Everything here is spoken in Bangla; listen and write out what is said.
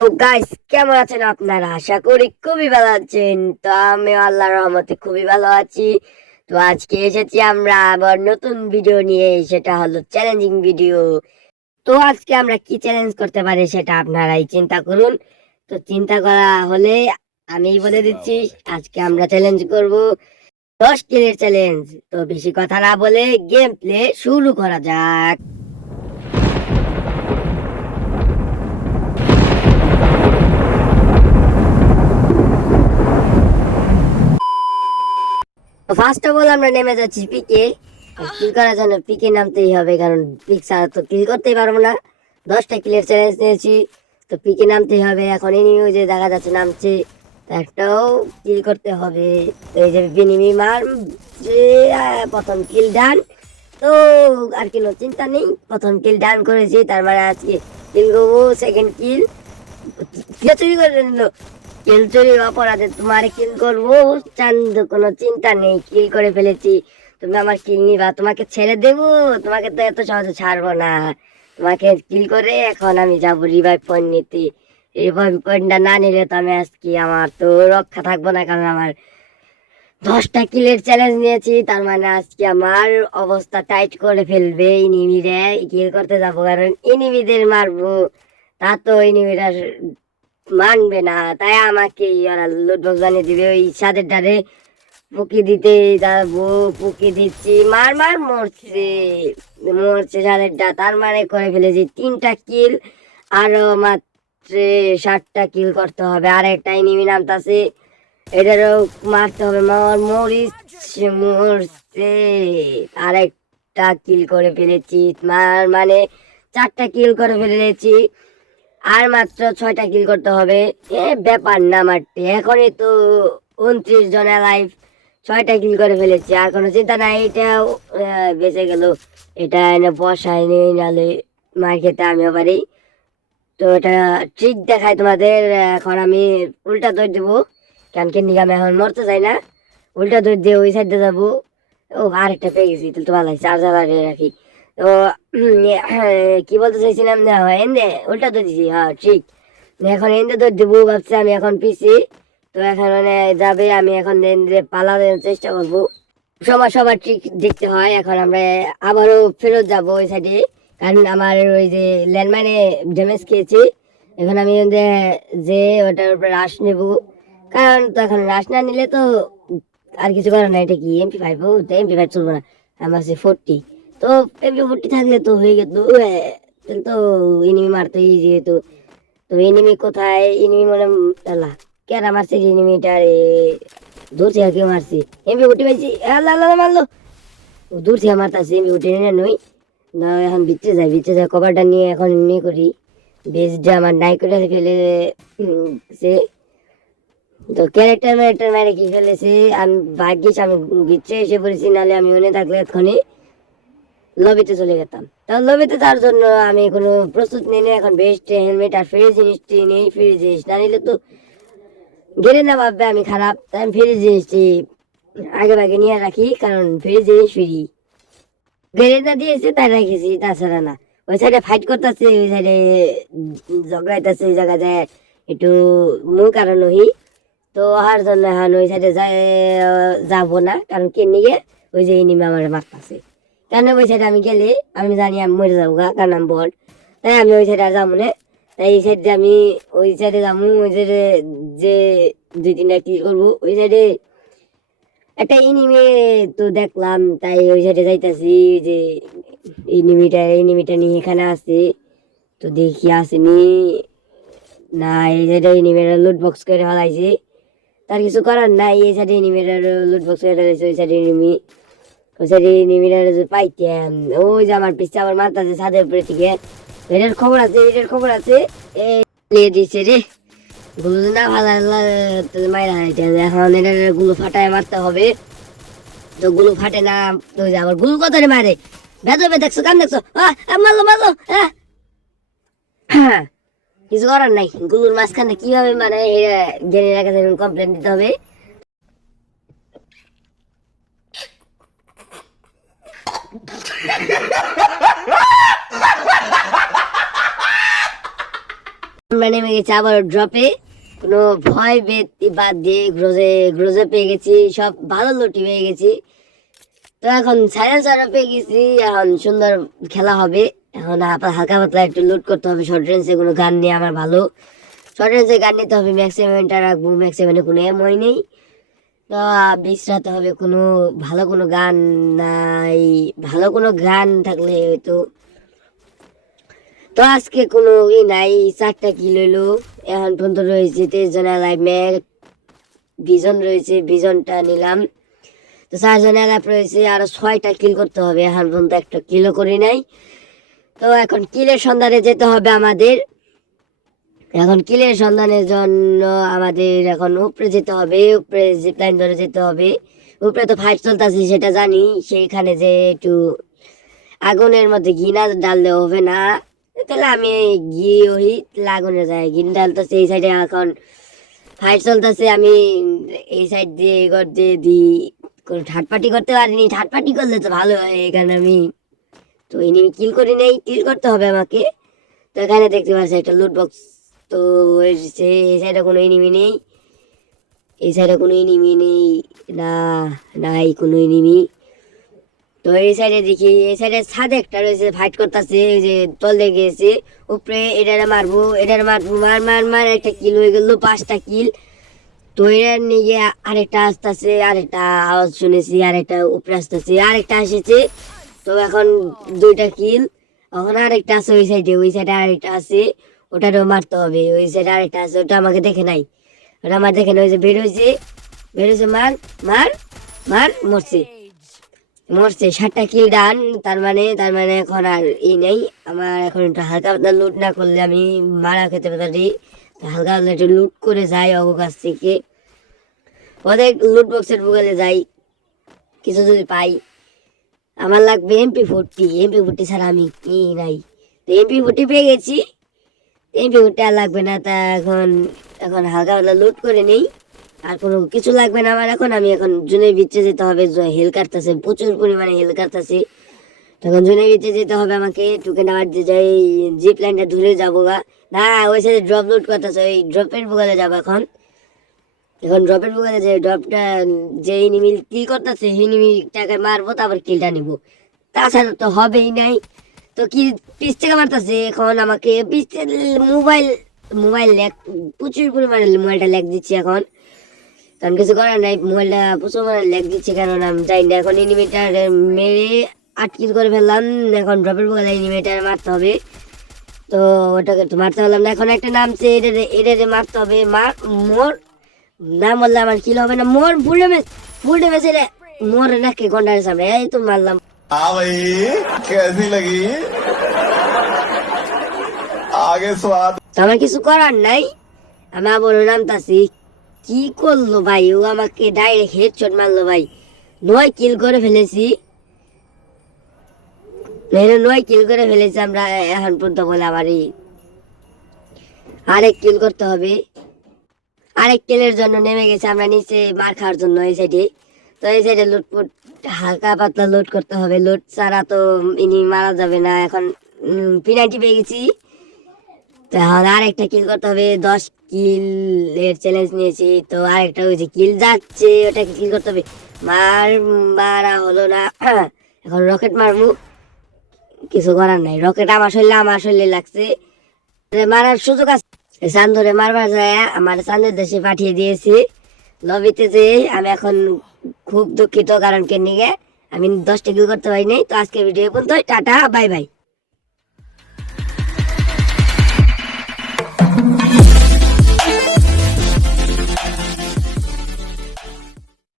তো গাইস, কেমন আছেন আপনারা? আশা করি খুবই ভালো আছেন। তো আমি আল্লাহর রহমতে খুবই ভালো আছি। তো আজকে এসেছি আমরা আবার নতুন ভিডিও নিয়ে, সেটা হলো চ্যালেঞ্জিং ভিডিও। তো আজকে আমরা কি চ্যালেঞ্জ করতে পারি সেটা আপনারাই চিন্তা করুন। তো চিন্তা করা হলে আমি বলে দিচ্ছি, আজকে আমরা চ্যালেঞ্জ করব 10 কিলের চ্যালেঞ্জ। তো বেশি কথা না বলে গেম প্লে শুরু করা যাক। ফার্স্ট অফ অল আমরা নেমে যাচ্ছি পিকে। কিল করার জন্য পিকে নামতেই হবে, কারণ পিক ছাড়া তো কিল করতেই পারবো না। 10টা কিলের চ্যালেঞ্জ নিয়েছি, তো পিকে নামতেই হবে। এখন এনিমিও যে দেখা যাচ্ছে নামছে, তো একটাও কিল করতে হবে। তো এই যে এনিমি মার যে প্রথম কিল ডান। তো আর কোনো চিন্তা নেই, প্রথম কিল ডান করেছি, তার মানে আজকে কিল করবো সেকেন্ড কিল। কে চুরি করে নিল? কিল চুরি অপরাধে তোমার কিল করবো, চান্দ কোনো চিন্তা নেই, কিল করে ফেলেছি। তুমি আমার কিল নিবা, তোমাকে ছেড়ে দেবো? তোমাকে তো এত সহজে ছাড়বো না। তোমাকে কিল করে এখন আমি যাবো রিভাইভ পয়েন্ট নিতে। রিভাইভ পয়েন্টটা না নিলে তো আমি আজকে আমার তো রক্ষা থাকবো না, কারণ আমার 10টা কিলের চ্যালেঞ্জ নিয়েছি, তার মানে আজকে আমার অবস্থা টাইট করে ফেলবে। ইনিমিরে কিল করতে যাবো, কারণ ইনিমিদের মারবো, তা তো ইনিমিরা মানবে না। তাই আমাকে ওরা লুট বক্স বানিয়ে দিবে, ওই সাদের ডারে পুকি দিতে যাবো। পুকি দিচ্ছি, মার মার মরছে, মরছে সাদের ডা। তার মানে করে ফেলেছি 3টা কিল। আরো মাত্র 7টা কিল করতে হবে। আর একটা এনিমি নামতাছে, এটারও মারতে হবে। মার মরিস মরছে, আরেকটা কিল করে ফেলেছি। মার মানে 4টা কিল করে ফেলেছি। আর মাত্র 6টা কিল করতে হবে। ব্যাপার না মারতে, এখনই তো 29 জন লাইফ। 6টা কিল করে ফেলেছি, আর কোনো চিন্তা নাই। এটা বেঁচে গেল, এটা এনে বসায় নেই, নাহলে মার খেতে আমিও পারি। তো এটা ট্রিক দেখায় তোমাদের। এখন আমি উল্টা দৌড় দেবো, কেন কি নিগামে এখন মরতে চাই না। উল্টা দৌড় দিয়ে ওই সাইডে যাবো। ও আরেকটা পেয়ে গেছি, তাহলে তো ভালো হয়, চার্জার লাগিয়ে রাখি। তো কি বলতে চাইছিলাম না, এনে উল্টা দৌড় দিছি, হ্যাঁ ঠিক। এখন এনে দৌড় দেবো ভাবছি আমি, এখন পিছি। তো এখন মানে যাবে, আমি এখন এনে পালানোর চেষ্টা করবো। সবার সবার ট্রিক দেখতে হয়। এখন আমরা আবারও ফেরত যাব ওই সাইডে, কারণ আমার ওই যে ল্যান্ডমাইনে ড্যামেজ খেয়েছি। এখন আমি যে ওটার উপরে রাশ নেব, কারণ তো এখন রাশ না নিলে তো আর কিছু করার নাই। এটা কি MP5? ও তো MP5 চলবো না, আমার আছে 40। তো MP40 থাকলে তো হয়ে গেত। তাহলে তো এনিমি মারতেই যেহেতু। তো এনিমি কোথায়? এনিমি মানে আল্লাহ, কেরা মারছে এনিমিটা রে? দূর থেকে কেউ মারছি। MP40 পাইছি, আল্লাহ আল্লাহ মারলো। ও দূর থেকে মারতাছে, MP40 নিয়ে নই না। এখন ভিতরে যাই, ভিতরে যাই, কভারটা নিয়ে এখন এমনি করি। বেসটা আমার নাই করে ফেলে সে। তো ক্যারেক্টার ম্যারেক্টার মেরে কি ফেলেছে। আমি ভাগ্যিস আমি ভিতরে এসে পড়েছি, নাহলে আমি ওনে থাকলে এক্ষুনি লবিতে চলে যেতাম। তার লবিতে তার জন্য আমি কোনো প্রস্তুত নিই না। এখন বেস্ট হেলমেট আর ফ্রি জিনিসটি নেই, ফ্রি জিনিস না নিলে তো গেলে না ভাববে আমি খারাপ। তাই আমি ফ্রি জিনিসটি আগে ভাগে নিয়ে রাখি, কারণ ফ্রি জিনিস ফ্রি। গেরেনা দিয়েছে তাই রেখেছি, তাছাড়া না। ওই সাইডে ফাইট করতেছে, ওই সাইডে ঝগড়াইতেছে, ওই জায়গা যায় একটু মুখ কারণহি। তো হার জন্য এখন ওই সাইডে যাবো না, কারণ কে নিয়ে ওই যে এনিমি আমার মারতেছে। কেন ওই সাইডে আমি গেলে আমি জানি আমি মরে যাবো গা, কারণ আমি বল। তাই আমি ওই সাইডে আর যাবো না। তাই এই সাইডে আমি ওই সাইডে যাবো। ওই সাইডে যে 2-3টা কি করবো, ওই সাইডে একটা এনিমি তো দেখলাম, তাই ওই সাইডে যাইতাছি। যে এনিমিটা নিয়ে এখানে আছে, তো দেখি আসেনি না। এই সাইডে এনিমিটা লুট বক্স করে ফেলাইছে, তার কিছু করার নাই। এই সাইডে এনিমিটা লুট বক্স করে ফেলাইছে, ওই সাইডে এনিমি। ওই সাইডে এনিমিটা পাইতাম। ওই যে আমার পিছনে আমার মারতাছে ছাদের উপরে থেকে। এটার খবর আছে, এটার খবর আছে। এই দিচ্ছে রে গুলো না ভালো, মাইরা হাইতে এখন এটার গুলো ফাটায় মারতে হবে। তো গুলো ফাটে না, তো ওই যে আবার গুলো কত রে মারে। বেদবে দেখছো, কাম দেখছো? মারলো মারলো। হ্যাঁ, কিছু করার নাই। গুলোর মাঝখানে কিভাবে মানে জেনে রাখা কমপ্লেন দিতে হবে। আমরা নেমে গেছি আবার ড্রপে, কোনো ভয় বাদ দিয়ে গ্রোজে গ্রোজে পেয়ে গেছি, সব ভালো লুটি পেয়ে গেছি। তো এখন সাইলেন্সারও পেয়ে গেছি, এখন সুন্দর খেলা হবে। এখন হালকা পাতলা একটু লুট করতে হবে, শর্ট রেঞ্জে কোনো গান নিয়ে আমার ভালো, শর্ট রেঞ্জে গান নিতে হবে, ম্যাক্সিমামটা রাখবো, ম্যাক্সিমামে কোনো এমই নেই। তো বিশ্রাতে হবে, কোনো ভালো কোনো গান নাই, ভালো কোনো গান থাকলে হয়তো। তো আজকে কোনো নাই, 4টা কিল হইলো, এখন পর্যন্ত রয়েছে 23 জন লাইভ ম্যাক, ভিজন রয়েছে, ভিজনটা নিলাম। তো 4 জন অ্যালাপ রয়েছে, আরো 6টা কিল করতে হবে, এখন পর্যন্ত একটা কিলও করি নাই। তো এখন কিলের সন্ধানে যেতে হবে আমাদের, এখন কিলের সন্ধানের জন্য আমাদের এখন উপরে যেতে হবে, উপরে জিপলাইন ধরে যেতে হবে। উপরে তো ফাইট চলতেছে সেটা জানি, সেইখানে যে একটু আগুনের মধ্যে ঘি না ডাললে হবে না, তাহলে আমি ঘি ওই আগুনে যাই, ঘি ডালতেছে। এই সাইডে এখন ফাইট চলতেছে, আমি এই সাইড দিয়ে ঘর দিয়ে দিই, কোনো ঠাটপাটি করতে পারিনি, ঠাটপাটি করলে তো ভালো হয়। এখানে আমি তো এনিমি কিল করি নাই, কিল করতে হবে আমাকে। তো এখানে দেখতে পাচ্ছি একটা লুট বক্স, তো এসেছে। এই সাইডে কোনো এনিমি নেই, এই সাইডে কোনো এনিমি নেই, না নাই কোনো এনিমি। তো এই সাইডে দেখি, এই সাইডে ছাদে একটা রয়েছে, ফাইট করতেছে, এই যে তলে গিয়েছে উপরে, এটারে মারবো, এটারে মারবো, মার মার মার, একটা কিল হয়ে গেল, 5টা কিল। তো এটার নিয়ে আরেকটা আসতেছে, আরেকটা আওয়াজ শুনেছি, আরেকটা উপরে আসতেছে, আরেকটা এসেছে। তো এখন 2টা কিল, এখন আরেকটা আছে ওই সাইডে, ওই সাইডে আরেকটা আছে, ওটারও মারতে হবে। ওই সাইডে আরেকটা আছে, ওটা আমাকে দেখে নাই, ওটা আমার দেখে নাই, ওই যে বেরোইছে, বেরোইছে, মার মার মার, মরছে মরছে। 7টা কিল ডান, তার মানে এখন আর নেই আমার। এখন একটু হালকা পাতলা লুট না করলে আমি মারা খেতে পারি, হালকা পাতলা একটু লুট করে যাই ওর কাছ থেকে, ওদের লুট বক্সের বুকালে যাই, কিছু যদি পাই। আমার লাগবে MP40, MP40 ছাড়া আমি কি নাই। তো MP40 পেয়ে গেছি, MP40 আর লাগবে না। তা এখন এখন হালকা পাতলা লুট করে নেই, আর কোনো কিছু লাগবে না আমার। এখন আমি এখন জুনের বিচে যেতে হবে, হেল কাটতেছে, প্রচুর পরিমাণে হেল কাটতেছে। তখন জুনের বিচে যেতে হবে আমাকে, টুকেন আবার যে যাই জিপ লাইনটা ধরে যাবো গা, না ওই সাইডে ড্রপ লুট করতেছে, ওই ড্রপের বুকালে যাবো এখন। এখন ড্রপের বুকালে যে ড্রপটা, যে এনিমি কিল করতেছে সেই এনিমিটাকে মারবো, তারপর কিলটা নিবো, তাছাড়া তো হবেই নাই। তো কি পিস থেকে মারতেছে এখন আমাকে, পিস মোবাইল মোবাইল ল্যাগ, প্রচুর পরিমাণে মোবাইলটা ল্যাগ দিচ্ছে এখন, কারণ কিছু করার নাই, মোবাইলটা প্রচুর পরিমাণে ল্যাগ দিচ্ছে, কারণ আমি জানি না। এখন এনিমিটার মেরে 8 কিল করে ফেললাম, এখন ড্রপের বলে এনিমিটার মারতে হবে। তো ওটাকে তো মারতে পারলাম না, এখন একটা নামছে, এটাতে মারতে হবে, মোর না মরলে আমার কিল হবে না, মোর ফুল ড্যামেজ এটা মোর নাকি গন্ডারের সামনে, এই তো মারলাম। हाँ भाई कैसी लगी आगे स्वाद তো আমার কিছু করার নাই, আমি আবার নামতাছি। কি করলো ভাই, ও আমাকে ডাইরেক্ট হেডশট মারলো ভাই, 9 কিল করে ফেলেছি, 9 কিল করে ফেলেছি আমরা এখন পর্যন্ত। বলে আমার আরেক কিল করতে হবে, আরেক কিলের জন্য নেমে গেছে আমরা নিচে মার খাওয়ার জন্য এই সাইডে। তো এই সাইডে লুটপুট হালকা পাতলা লুট করতে হবে, লুট ছাড়া তো ইনি মারা যাবে না। এখন পেনাল্টি পেয়ে গেছি, তাহলে আরেকটা কিল করতে হবে, 10 কিলের চ্যালেঞ্জ নিয়েছি। তো আরেকটা হয়েছে কিল যাচ্ছে, ওটাকে কিল করতে হবে, মারা হলো না। এখন রকেট মারবো, কিছু করার নাই, রকেট আমার শরীরে লাগছে, মারার সুযোগ আছে। চান ধরে মারবার যায় আমার চাঁদের দেশে পাঠিয়ে দিয়েছি লবিতে, যে আমি এখন খুব দুঃখিত, কারণ কেন নিয়ে আমি 10টা কিল করতে পারি নাই। তো আজকে ভিডিও পর্যন্ত, টাটা বাই বাই।